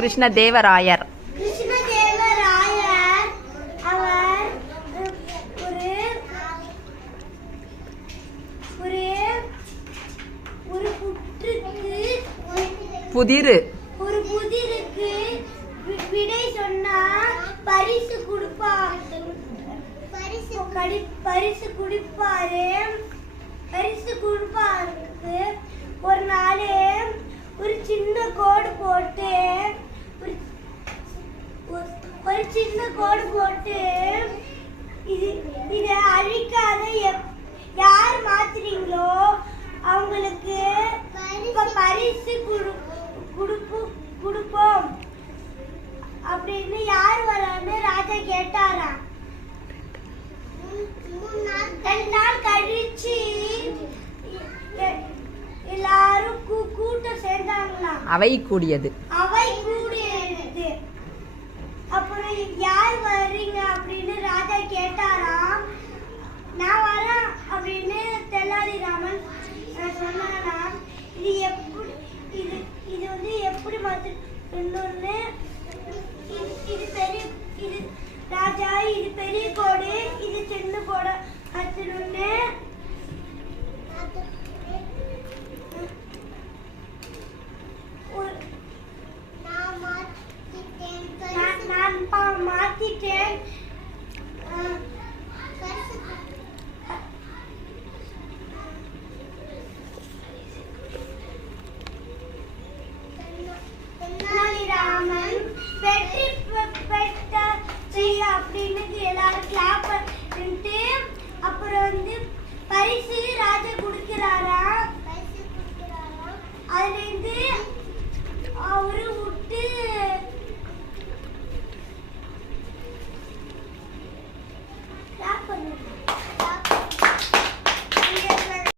கிருஷ்ணதேவராயர். அவர் ஒரு புதிருக்கு விடை சொன்னா பரிசு கொடுப்பாரு. ஒரு நாள் ஒரு சின்ன கோடு போட்டு இதை அழிக்காத யார் மாத்துறீங்களோ அவங்களுக்கு பரிசு கொடுப்போம் அப்படின்னு யார் வரான்னு ராஜா கேட்டாராம். 2 நாள் கழிச்சு எல்லாரும் கூட்டம் சேர்ந்தாங்களாம். அவை கூடியது. அப்புறம் யார் வர்றீங்க அப்படின்னு ராஜா கேட்டாராம். நான் வரேன் அப்படின்னு தெனாலிராமன் சொன்னானா. இது வந்து எப்படி மாத்தணும்னு இது ராஜா இது பெரிய கோடு இது சின்ன கோடு மாத்தணும்னு நான் மாத்திட்டேன். தெனாலிராமன் வெற்றி பெற்ற அப்படின்னு எல்லாரும் கிளாப் பண்ணிட்டு அப்புறம் வந்து பரிசு